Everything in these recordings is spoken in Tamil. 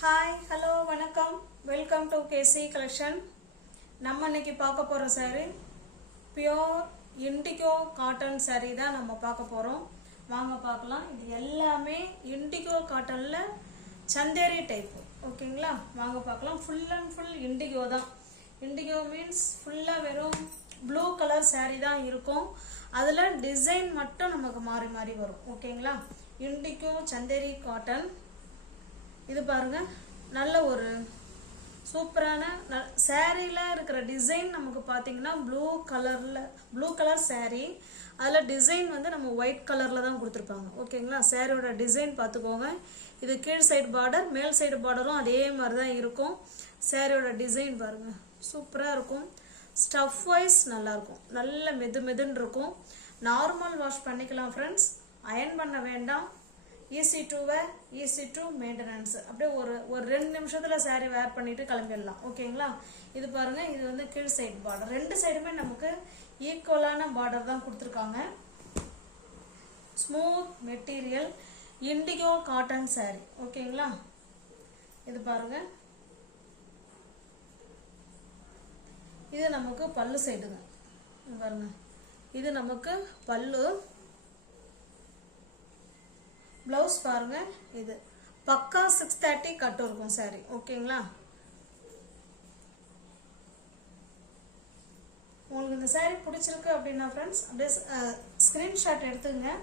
ஹாய் ஹலோ வணக்கம் வெல்கம் டு கேசி கலெக்ஷன். நம்ம இன்னைக்கு பார்க்க போகிற saree pure indigo cotton saree தான் நம்ம பார்க்க போகிறோம். வாங்க பார்க்கலாம். இது எல்லாமே இண்டிகோ காட்டனில் சந்தேரி டைப்பு, ஓகேங்களா? வாங்க பார்க்கலாம். ஃபுல் அண்ட் ஃபுல் இண்டிகோ தான். இண்டிகோ மீன்ஸ் ஃபுல்லாக வெறும் ப்ளூ கலர் saree தான் இருக்கும். அதில் டிசைன் மட்டும் நமக்கு மாறி மாறி வரும், ஓகேங்களா? Indigo Chanderi cotton. இது பாருங்க, நல்ல ஒரு சூப்பரான சாரீல இருக்கிற டிசைன் நமக்கு பார்த்தீங்கன்னா ப்ளூ கலர் saree. அதில் டிசைன் வந்து நம்ம ஒயிட் கலரில் தான் கொடுத்துருப்பாங்க, ஓகேங்களா? சாரியோட டிசைன் பார்த்துக்கோங்க. இது கீழ் சைடு பார்டர், மேல் சைடு பார்டரும் அதே மாதிரி தான் இருக்கும். சாரியோட டிசைன் பாருங்க, சூப்பராக இருக்கும். ஸ்டஃப் வைஸ் நல்லாயிருக்கும், நல்ல மெதுன்னு இருக்கும். நார்மல் வாஷ் பண்ணிக்கலாம் ஃப்ரெண்ட்ஸ், அயர்ன் பண்ண வேண்டாம். Easy to wear, easy to maintenance. அப்படியே ஒரு 2 நிமிஷத்தில் saree வேர் பண்ணிட்டு கிளம்பிடலாம், ஓகேங்களா? இது பாருங்க, இது வந்து கீழ் சைடு பார்டர். 2 சைடுமே நமக்கு ஈக்குவலான பார்டர் தான் கொடுத்துருக்காங்க. Smooth material indigo cotton saree, ஓகேங்களா? இது பாருங்க, இது நமக்கு பல்லு சைடுங்க. பாருங்க, இது நமக்கு பல்லு. ப்ளவுஸ் பாருங்க, இது பக்கா 630 கட் இருக்கும் saree, ஓகேங்களா? உங்களுக்கு இந்த saree பிடிச்சிருக்கு அப்படின்னா ஃப்ரெண்ட்ஸ் அப்படியே ஸ்க்ரீன்ஷாட் எடுத்துங்க.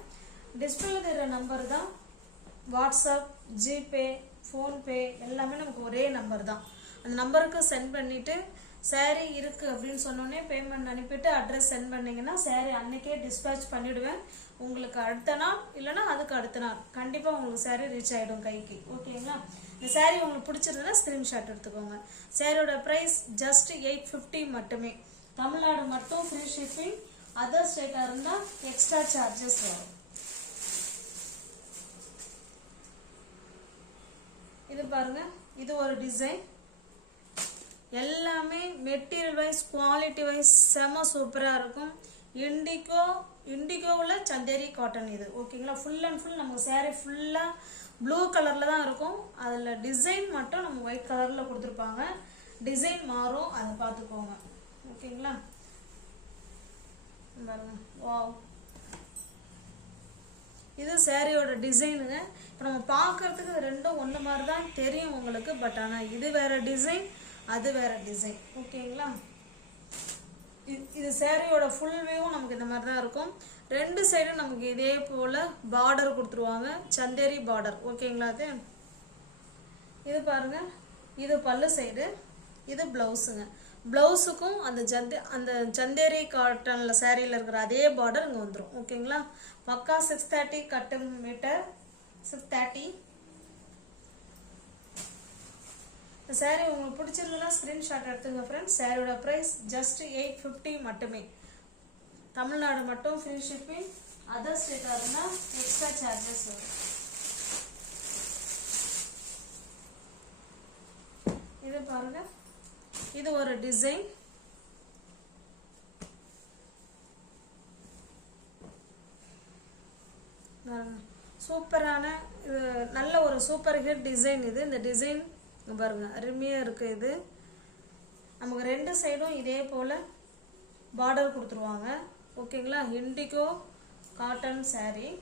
டிஸ்பிளேல இருக்கிற நம்பர் தான் வாட்ஸ்அப், ஜிபே, ஃபோன்பே எல்லாமே நமக்கு ஒரே நம்பர் தான். அந்த நம்பருக்கு சென்ட் பண்ணிவிட்டு saree இருக்குது அப்படின்னு சொன்னோடனே பேமெண்ட் அனுப்பிட்டு அட்ரஸ் சென்ட் பண்ணிங்கன்னா saree அன்னைக்கே டிஸ்பேச் பண்ணிவிடுவேன். உங்களுக்கு அடுத்த நாள் இல்லைனா அதுக்கு அடுத்த நாள் கண்டிப்பாக உங்களுக்கு saree ரீச் ஆகிடும் கைக்கு, ஓகேங்களா? இந்த saree உங்களுக்கு பிடிச்சிருந்ததுன்னா ஸ்க்ரீன்ஷாட் எடுத்துக்கோங்க. சாரியோட ப்ரைஸ் ஜஸ்ட் 850 மட்டுமே. தமிழ்நாடு மட்டும் ஃப்ரீ ஷிப்பிங். அதர் ஸ்டேட்டாக இருந்தால் எக்ஸ்ட்ரா சார்ஜஸ் வரும். இது பாருங்க, இது ஒரு டிசைன். எல்லாமே மெட்டீரியல் வைஸ் குவாலிட்டி வைஸ் செம சூப்பராக இருக்கும். இண்டிகோவில் சந்தேரி காட்டன் இது, ஓகேங்களா? ஃபுல் அண்ட் ஃபுல் நம்ம saree ஃபுல்லாக ப்ளூ கலரில் தான் இருக்கும். அதில் டிசைன் மட்டும் நம்ம ஒயிட் கலரில் கொடுத்துருப்பாங்க. டிசைன் மாறும், அதை பார்த்துக்கோங்க, ஓகேங்களா? வாவ், இது சாரியோட டிசைனுங்க. இப்போ நம்ம பார்க்கறதுக்கு ரெண்டும் ஒன்று மாதிரி தான் தெரியும் உங்களுக்கு, பட் ஆனால் இது வேற டிசைன், அது வேற டிசைன், ஓகேங்களா? இது சாரியோட ஃபுல் வியூ நமக்கு இந்த மாதிரி தான் இருக்கும். 2 சைடும் நமக்கு இதே போல் பார்டர் கொடுத்துருவாங்க, சந்தேரி பார்டர், ஓகேங்களா? இது பாருங்க, இது பல்லு சைடு, இது ப்ளவுஸுங்க. ப்ளவுஸுக்கும் அந்த சந்தேரி காட்டனில் சாரியில் இருக்கிற அதே பார்டர் இங்கே வந்துடும், ஓகேங்களா? பக்கா 630 கட்டு மீட்டர், 630. இந்த saree உங்களுக்கு பிடிச்சிருந்ததுன்னா ஸ்க்ரீன்ஷாட் எடுத்துங்க ஃப்ரெண்ட்ஸ். சாரியோட ப்ரைஸ் ஜஸ்ட் 850 மட்டுமே. தமிழ்நாடு மட்டும் ஃப்ரீ ஷிப்பிங். அதர் ஸ்டேட்டாக இருந்தால் எக்ஸ்ட்ரா சார்ஜஸ் வரும். இது பாருங்க, இது ஒரு டிசைன். சூப்பரான நல்ல ஒரு சூப்பர் ஹிட் டிசைன் இது. இந்த டிசைன் பாருங்க, அருமையாக இருக்குது. இது நமக்கு 2 சைடும் இதே போல் பார்டர் கொடுத்துருவாங்க, ஓகேங்களா? Indigo cotton saree.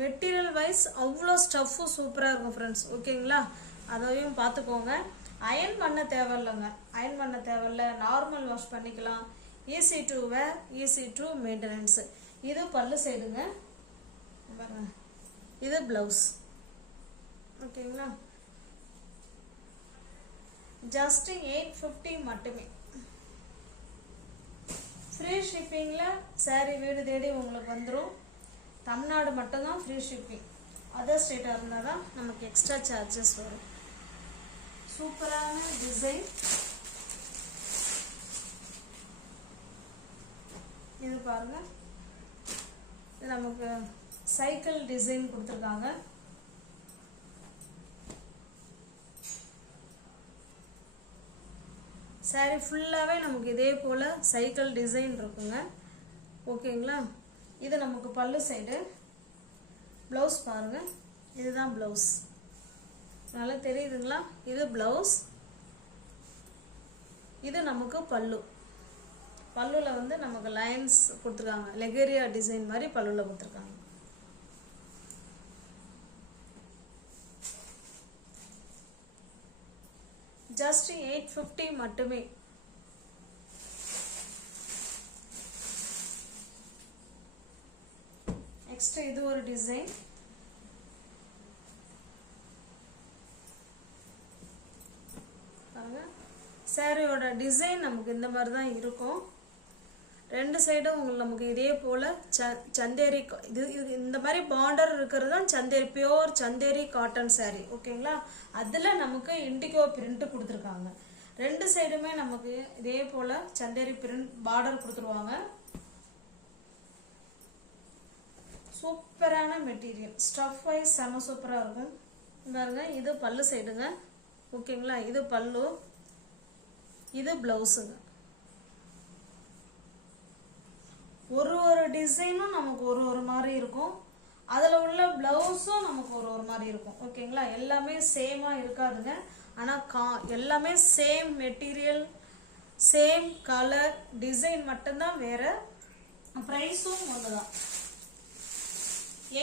Material wise அவ்வளோ ஸ்டஃப்பும் சூப்பராக இருக்கும் ஃப்ரெண்ட்ஸ், ஓகேங்களா? அதையும் பார்த்துக்கோங்க. அயர்ன் பண்ண தேவையில்லைங்க, அயர்ன் பண்ண தேவையில்லை. நார்மல் வாஷ் பண்ணிக்கலாம். Easy to wear, easy to maintenance. இது பல்லு சைடுங்க. பாருங்க, இது ப்ளவுஸ், ஓகேங்களா? ஜஸ்ட் 850 மட்டுமே. ஃப்ரீ ஷிப்பிங்கில் saree வீடு தேடி உங்களுக்கு வந்துடும். தமிழ்நாடு மட்டும்தான் ஃப்ரீ ஷிப்பிங். அதர் ஸ்டேட்டாக இருந்தால் தான் நமக்கு எக்ஸ்ட்ரா சார்ஜஸ் வரும். சூப்பரான டிசைன். இது பாருங்க, இது நமக்கு சைக்கிள் டிசைன் கொடுத்துருக்காங்க. saree ஃபுல்லாகவே நமக்கு இதே போல் சைக்கிள் டிசைன் இருக்குங்க, ஓகேங்களா? இது நமக்கு பல்லு சைடு. ப்ளவுஸ் பாருங்கள், இதுதான் ப்ளவுஸ். நல்லா தெரியுதுங்களா? இது ப்ளவுஸ், இது நமக்கு பல்லு. பல்லுல வந்து நமக்கு லைன்ஸ் கொடுத்துருக்காங்க, லெகேரியா டிசைன் மாதிரி பல்லுல கொடுத்துருக்காங்க. ஜஸ்ட் 850 மட்டுமே. நெக்ஸ்ட் இது ஒரு டிசைன். பாருங்க, சாரியோட டிசைன் நமக்கு இந்த மாதிரி தான் இருக்கும். ரெண்டு சைடும் உங்களுக்கு நமக்கு இதே போல சந்தேரி, இது இந்த மாதிரி பார்டர் இருக்கிறது தான் Chanderi, pure Chanderi cotton sorry. ஓகேங்களா? அதில் நமக்கு இண்டிகோ பிரிண்ட் கொடுத்துருக்காங்க. ரெண்டு சைடுமே நமக்கு இதே போல சந்தேரி பிரிண்ட் பார்டர் கொடுத்துருவாங்க. சூப்பரான மெட்டீரியல், ஸ்டஃப் வைஸ் செம சூப்பராக இருக்கும். பாருங்க, இது பல்லு சைடுங்க. ஓகேங்களா? இது பல்லு, இது பிளவுஸுங்க. ஒரு ஒரு டிசைனும் நமக்கு ஒரு ஒரு மாதிரி இருக்கும். அதில் உள்ள பிளவுஸும் நமக்கு ஒரு ஒரு மாதிரி இருக்கும். ஓகேங்களா? எல்லாமே சேமாக இருக்காதுங்க. ஆனால் எல்லாமே same material, same colour, design மட்டும்தான் வேற. ப்ரைஸும் ஒன்று தான்,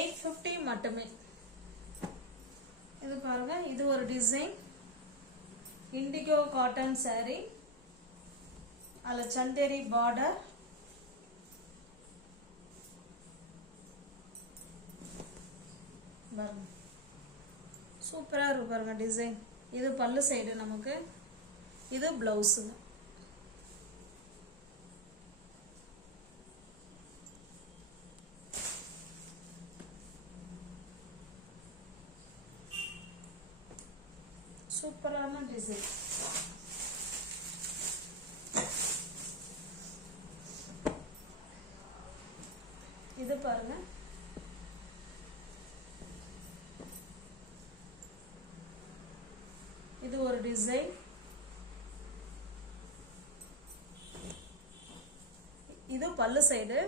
850 மட்டுமே. இது பாருங்க, இது ஒரு டிசைன், இண்டிகோ காட்டன் சாரி, அதில் சந்தேரி பார்டர். பாருங்க, சூப்பரா இருக்கு பாருங்க டிசைன். இது பல்லு சைடு நமக்கு, இது பிளவுஸுங்க. சூப்பரான டிசைன். இது பாருங்க, இது ஒரு டிசைன். இது பல்லு சைடு.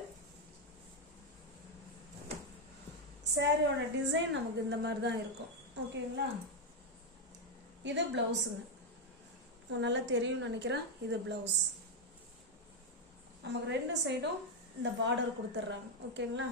சாரியோட டிசைன் நமக்கு இந்த மாதிரி தான் இருக்கும். ஓகேங்களா? இது பிளவுஸுங்க. நல்லா தெரியும் நினைக்கிறேன். இது பிளவுஸ். நமக்கு ரெண்டு சைடும் இந்த பார்டர் கொடுத்துட்றாங்க. ஓகேங்களா?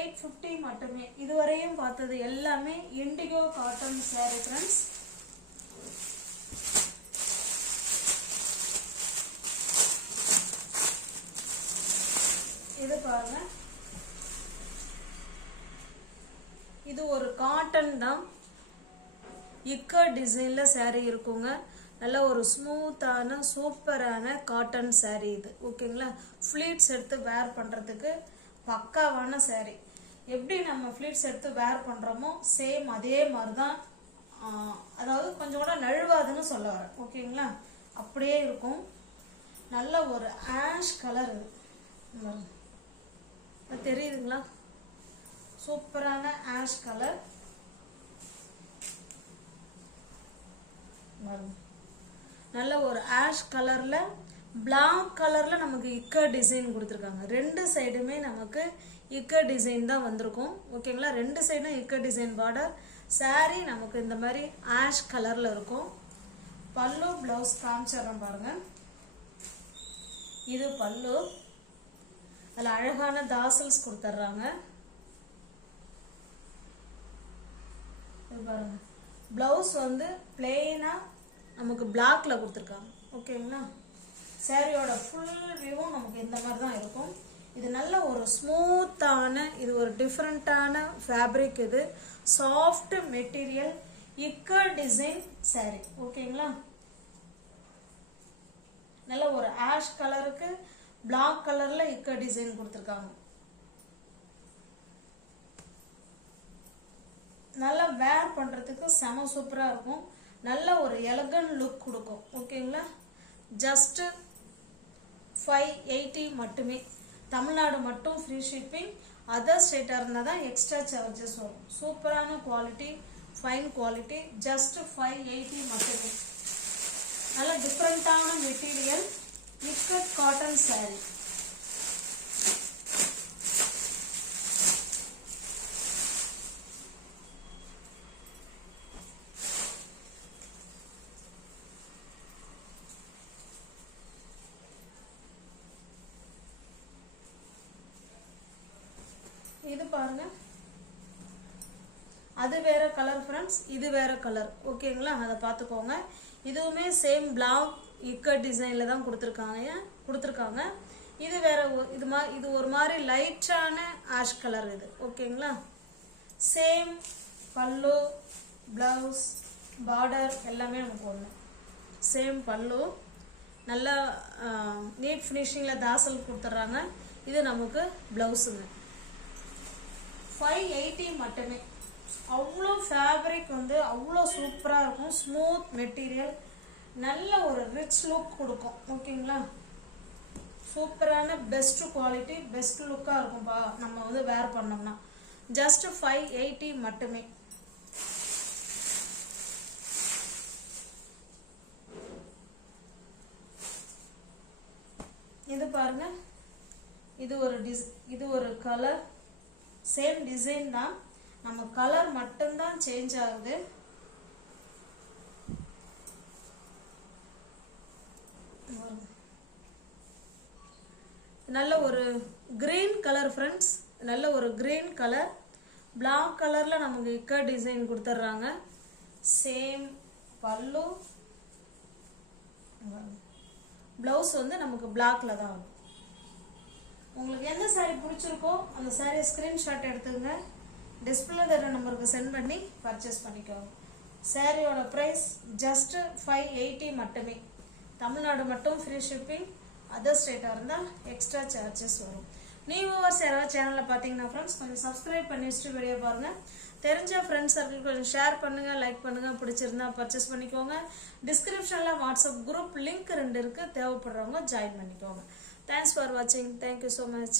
$850 மட்டுமே. இதுவரையும் பார்த்தது எல்லாமே இண்டிகோ காட்டன் சாரி ஃப்ரெண்ட்ஸ். இது பாருங்க, இது ஒரு காட்டன் தான், இக்க டிசைன்ல சாரி இருக்குங்க. நல்ல ஒரு ஸ்மூத்தான சூப்பரான காட்டன் சாரி இது. ஓகேங்களா? ஃப்ளீட்ஸ் எடுத்து வேர் பண்றதுக்கு பக்காவான சாரி. எப்படி நம்ம ஃப்ளீட்ஸ் எடுத்து வேர் பண்றோமோ சேம் அதே மாதிரி தான். அதாவது கொஞ்சம் கூட நழுவாதுன்னு சொல்ல வரேன். ஓகேங்களா? அப்படியே இருக்கும். நல்ல ஒரு ஆஷ் கலர். தெரியுதுங்களா? சூப்பரான ஆஷ் கலர். நல்ல ஒரு ஆஷ் கலர்ல பிளாக் கலர்ல நமக்கு இக்க டிசைன் கொடுத்துருக்காங்க. ரெண்டு சைடுமே நமக்கு இக்க டிசைன் தான் வந்திருக்கும். ஓகேங்களா? ரெண்டு சைடும் இக்க டிசைன் பார்டர். சாரி நமக்கு இந்த மாதிரி ஆஷ் கலர்ல இருக்கும். பல்லு பிளவுஸ் காமிச்சிடறேன் பாருங்க. இது பல்லு, அதில் அழகான தாசல்ஸ் கொடுத்துட்றாங்க. இது பாருங்க, பிளவுஸ் வந்து பிளெயினா நமக்கு பிளாக்ல கொடுத்துருக்காங்க. ஓகேங்களா? சாரியோட ஃபுல் வியூவும் நமக்கு இந்த மாதிரி தான் இருக்கும். இது நல்ல ஒரு ஸ்மூத்தான, இது ஒரு டிஃப்ரெண்டான ஃபேப்ரிக். இது சாஃப்ட் மெட்டீரியல், இக்க டிசைன் சாரி. ஓகேங்களா? நல்ல ஒரு ஆஷ் கலருக்கு பிளாக் கலர்ல இக்க டிசைன் கொடுத்துருக்காங்க. நல்லா வேர் பண்றதுக்கு செம சூப்பரா இருக்கும். நல்ல ஒரு எலகன்ட் லுக் கொடுக்கும். ஓகேங்களா? ஜஸ்ட் 580 மட்டுமே. தமிழ்நாடு மட்டும் ஃப்ரீ ஷிப்பிங். அதர் ஸ்டேட்டாக இருந்தால் தான் எக்ஸ்ட்ரா சார்ஜஸ் வரும். சூப்பரான குவாலிட்டி, ஃபைன் குவாலிட்டி, ஜஸ்ட் 580 மட்டுமே. நல்ல டிஃப்ரெண்ட்டான மெட்டீரியல், இக்கட் காட்டன் saree. இது பாருங்க, அது வேற கலர் ஃப்ரெண்ட்ஸ், இது வேற கலர். ஓகேங்களா, அதை பார்த்துக்கோங்க. இதுவுமே சேம் பிளாக் இக்கட் டிசைன்ல தான் கொடுத்துருக்காங்க. இது வேற இது ஒரு மாதிரி லைட்டான ஆஷ் கலர் இது. ஓகேங்களா, சேம் பல்லு, பிளவுஸ், பார்டர் எல்லாமே நமக்கு ஒன்று. சேம் பல்லு, நல்லா நீட் ஃபினிஷிங்கில் தாசல் கொடுத்துட்றாங்க. இது நமக்கு பிளவுஸுங்க. 580 மட்டுமே. அவ்வளோ ஃபேப்ரிக் வந்து அவ்வளோ சூப்பராக இருக்கும். ஸ்மூத் மெட்டீரியல், நல்ல ஒரு ரிச் லுக் கொடுக்கும். ஓகேங்களா, சூப்பரான பெஸ்ட் குவாலிட்டி, பெஸ்ட் லுக்காக இருக்கும்பா நம்ம வந்து வேர் பண்ணோம்னா. ஜஸ்ட் 580 மட்டுமே. இது பாருங்க, இது ஒரு கலர், சேம் டிசைன் தான், நம்ம கலர் மட்டும்தான் சேஞ்ச் ஆகுது. நல்ல ஒரு கிரீன் கலர் ஃப்ரெண்ட்ஸ், நல்ல ஒரு கிரீன் கலர். பிளாக் கலர்ல நமக்கு இக்கட் டிசைன் கொடுத்துட்றாங்க. சேம் பல்லு, பிளவுஸ் வந்து நமக்கு பிளாக்ல தான் வரும். உங்களுக்கு எந்த சாரீ பிடிச்சிருக்கோ அந்த சாரியை ஸ்கிரீன்ஷாட் எடுத்துங்க, டிஸ்பிளே தர நம்பருக்கு சென்ட் பண்ணி பர்ச்சேஸ் பண்ணிக்கோங்க. சாரியோட ப்ரைஸ் ஜஸ்ட் 580 மட்டுமே. தமிழ்நாடு மட்டும் ஃப்ரீ ஷிப்பிங். அதர் ஸ்டேட்டாக இருந்தால் எக்ஸ்ட்ரா சார்ஜஸ் வரும். நியூவர்ஸ் யாராவது சேனலில் பார்த்தீங்கன்னா ஃப்ரெண்ட்ஸ் கொஞ்சம் சப்ஸ்கிரைப் பண்ணி வச்சுட்டு வீடியோ பாருங்கள். தெரிஞ்ச ஃப்ரெண்ட்ஸ் சர்க்கிள் கொஞ்சம் ஷேர் பண்ணுங்கள், லைக் பண்ணுங்கள். பிடிச்சிருந்தா பர்ச்சேஸ் பண்ணிக்கோங்க. டிஸ்கிரிப்ஷனில் வாட்ஸ்அப் குரூப் லிங்க் 2 இருக்குது, தேவைப்படுறவங்க ஜாயின் பண்ணிக்கோங்க. Thanks for watching. Thank you so much.